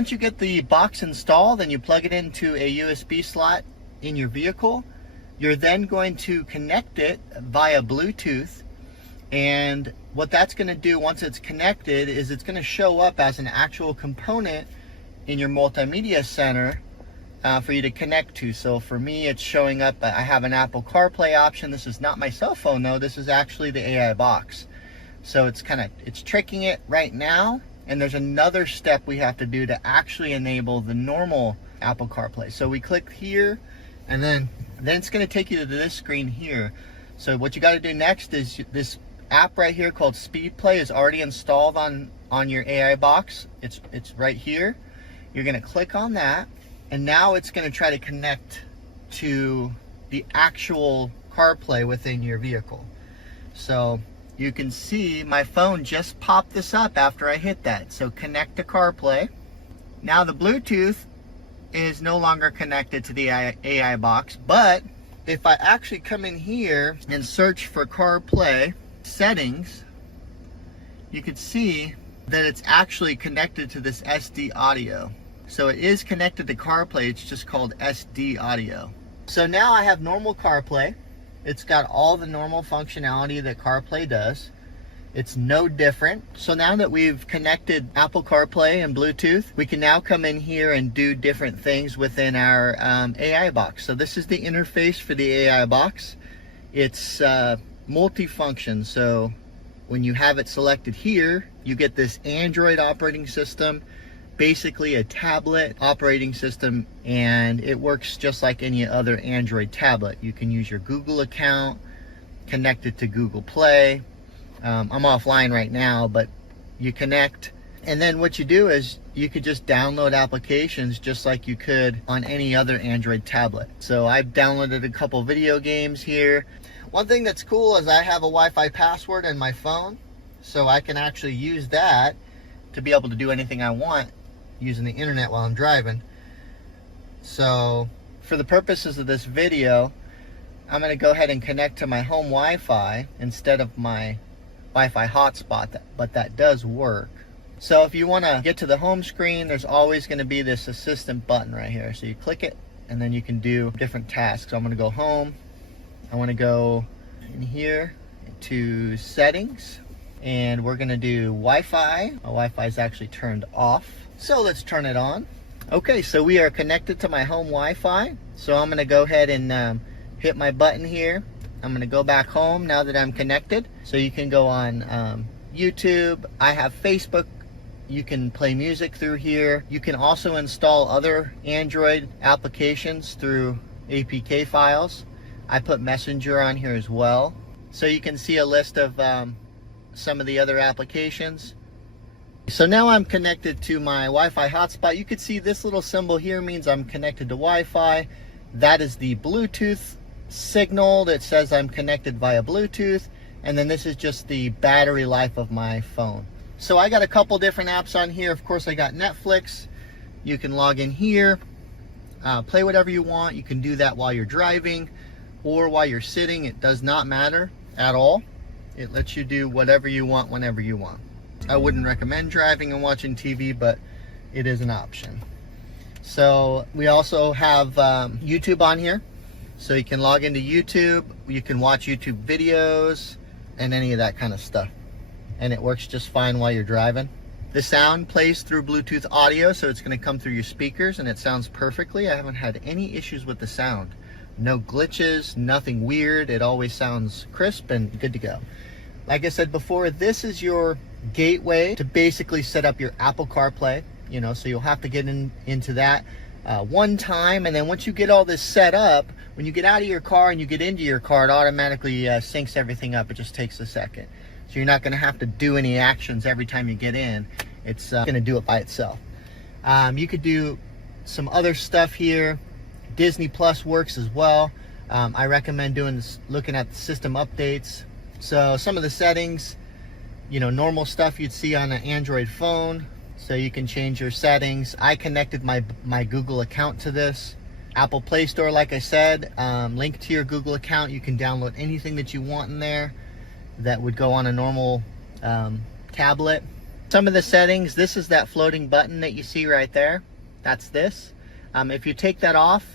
once you get the box installed and you plug it into a USB slot in your vehicle, you're then going to connect it via Bluetooth. And what that's going to do once it's connected is it's going to show up as an actual component in your multimedia center for you to connect to. So for me, it's showing up, I have an Apple CarPlay option. This is not my cell phone though, this is actually the AI box. So it's tricking it right now, and there's another step we have to do to actually enable the normal Apple CarPlay. So we click here, and then it's going to take you to this screen here. So what you got to do next is this app right here called SpeedPlay is already installed on your AI box. It's right here. You're going to click on that, and now it's going to try to connect to the actual CarPlay within your vehicle. So you can see my phone just popped this up after I hit that. So connect to CarPlay. Now the Bluetooth is no longer connected to the AI box, but if I actually come in here and search for CarPlay settings, you can see that it's actually connected to this SD audio. So it is connected to CarPlay, it's just called SD audio. So now I have normal CarPlay. It's got all the normal functionality that CarPlay does. It's no different. So now that we've connected Apple CarPlay and Bluetooth, we can now come in here and do different things within our AI box. So this is the interface for the AI box. It's multifunction. So when you have it selected here, you get this Android operating system, basically a tablet operating system, and it works just like any other Android tablet. You can use your Google account, connect it to Google Play. I'm offline right now, but you connect, and then what you do is you could just download applications just like you could on any other Android tablet. So I've downloaded a couple video games here. One thing that's cool is I have a Wi-Fi password in my phone, so I can actually use that to be able to do anything I want using the internet while I'm driving. So for the purposes of this video, I'm going to go ahead and connect to my home Wi-Fi instead of my Wi-Fi hotspot, but that does work. So if you want to get to the home screen, there's always going to be this assistant button right here. So you click it, and then you can do different tasks. So I'm going to go home. I want to go in here to settings, and we're going to do Wi-Fi. My Wi-Fi is actually turned off, so let's turn it on. Okay, so we are connected to my home Wi-Fi. So I'm going to go ahead and hit my button here. I'm going to go back home now that I'm connected. So you can go on YouTube. I have Facebook. You can play music through here. You can also install other Android applications through APK files. I put Messenger on here as well. So you can see a list of some of the other applications. So now I'm connected to my Wi-Fi hotspot. You can see this little symbol here means I'm connected to Wi-Fi. That is the Bluetooth signal that says I'm connected via Bluetooth. And then this is just the battery life of my phone. So I got a couple different apps on here. Of course, I got Netflix. You can log in here, play whatever you want. You can do that while you're driving or while you're sitting. It does not matter at all. It lets you do whatever you want whenever you want. I wouldn't recommend driving and watching TV, but it is an option. So we also have YouTube on here. So you can log into YouTube. You can watch YouTube videos and any of that kind of stuff. And it works just fine while you're driving. The sound plays through Bluetooth audio, so it's going to come through your speakers, and it sounds perfectly. I haven't had any issues with the sound. No glitches, nothing weird. It always sounds crisp and good to go. Like I said before, this is your gateway to basically set up your Apple CarPlay. You know, so you'll have to get into that one time, and then once you get all this set up, when you get out of your car and you get into your car, it automatically syncs everything up. It just takes a second. So you're not going to have to do any actions every time you get in. It's going to do it by itself. You could do some other stuff here. Disney Plus works as well. I recommend doing this, looking at the system updates. So some of the settings, you know, normal stuff you'd see on an Android phone. So you can change your settings. I connected my Google account to this. Apple Play Store, like I said, link to your Google account. You can download anything that you want in there that would go on a normal tablet. Some of the settings, this is that floating button that you see right there. That's this. If you take that off,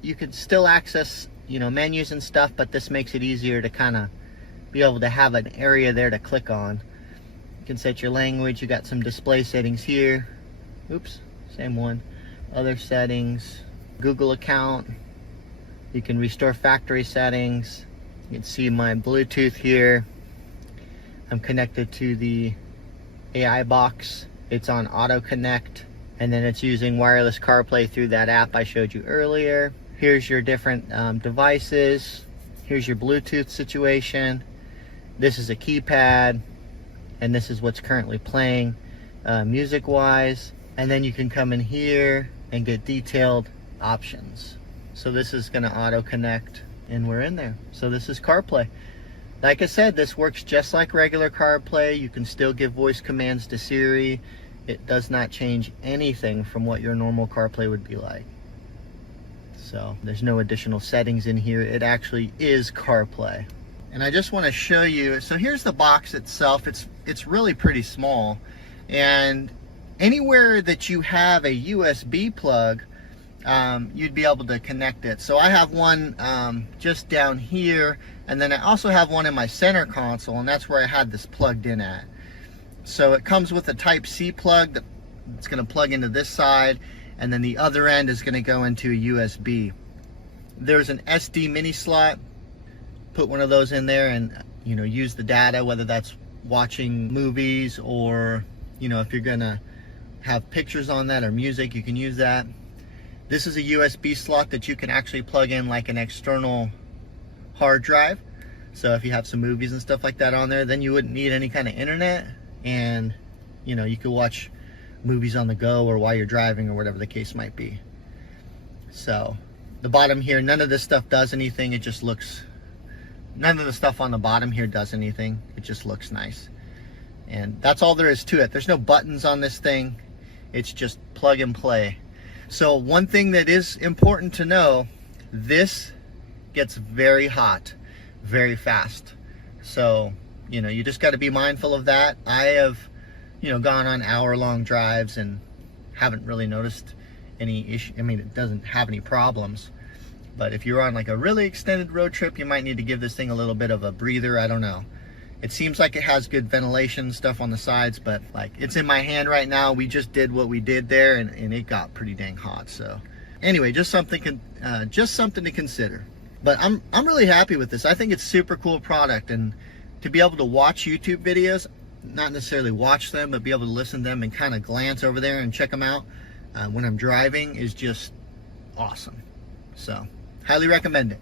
you can still access, you know, menus and stuff, but this makes it easier to kind of be able to have an area there to click on. You can set your language. You got some display settings here. Oops, same one. Other settings, Google account. You can restore factory settings. You can see my Bluetooth here. I'm connected to the AI box. It's on auto connect, and then it's using wireless CarPlay through that app I showed you earlier. Here's your different devices. Here's your Bluetooth situation. This is a keypad, and this is what's currently playing music wise. And then you can come in here and get detailed options. So this is going to auto connect, and we're in there. So this is CarPlay. Like I said, this works just like regular CarPlay. You can still give voice commands to Siri. It does not change anything from what your normal CarPlay would be like. So there's no additional settings in here. It actually is CarPlay. And I just want to show you, so here's the box itself. It's really pretty small, and anywhere that you have a USB plug, you'd be able to connect it. So I have one just down here, and then I also have one in my center console, and that's where I had this plugged in at. So it comes with a Type-C plug that's going to plug into this side, and then the other end is going to go into a USB. There's an SD mini slot. Put one of those in there and, you know, use the data, whether that's watching movies or, you know, if you're going to have pictures on that or music, you can use that. This is a USB slot that you can actually plug in like an external hard drive. So if you have some movies and stuff like that on there, then you wouldn't need any kind of internet, and, you know, you could watch movies on the go or while you're driving or whatever the case might be. So the bottom here, none of this stuff does anything. It just looks, none of the stuff on the bottom here does anything. It just looks nice. And that's all there is to it. There's no buttons on this thing. It's just plug and play. So one thing that is important to know, this gets very hot very fast. So, you know, you just got to be mindful of that. I have, you know, gone on hour-long drives and haven't really noticed any issue. I mean, it doesn't have any problems. But if you're on like a really extended road trip, you might need to give this thing a little bit of a breather. I don't know. It seems like it has good ventilation stuff on the sides, but like, it's in my hand right now. We just did what we did there, and it got pretty dang hot. So anyway, just something to consider. But I'm really happy with this. I think it's a super cool product, and to be able to watch YouTube videos, not necessarily watch them, but be able to listen to them and kind of glance over there and check them out when I'm driving is just awesome. So highly recommend it.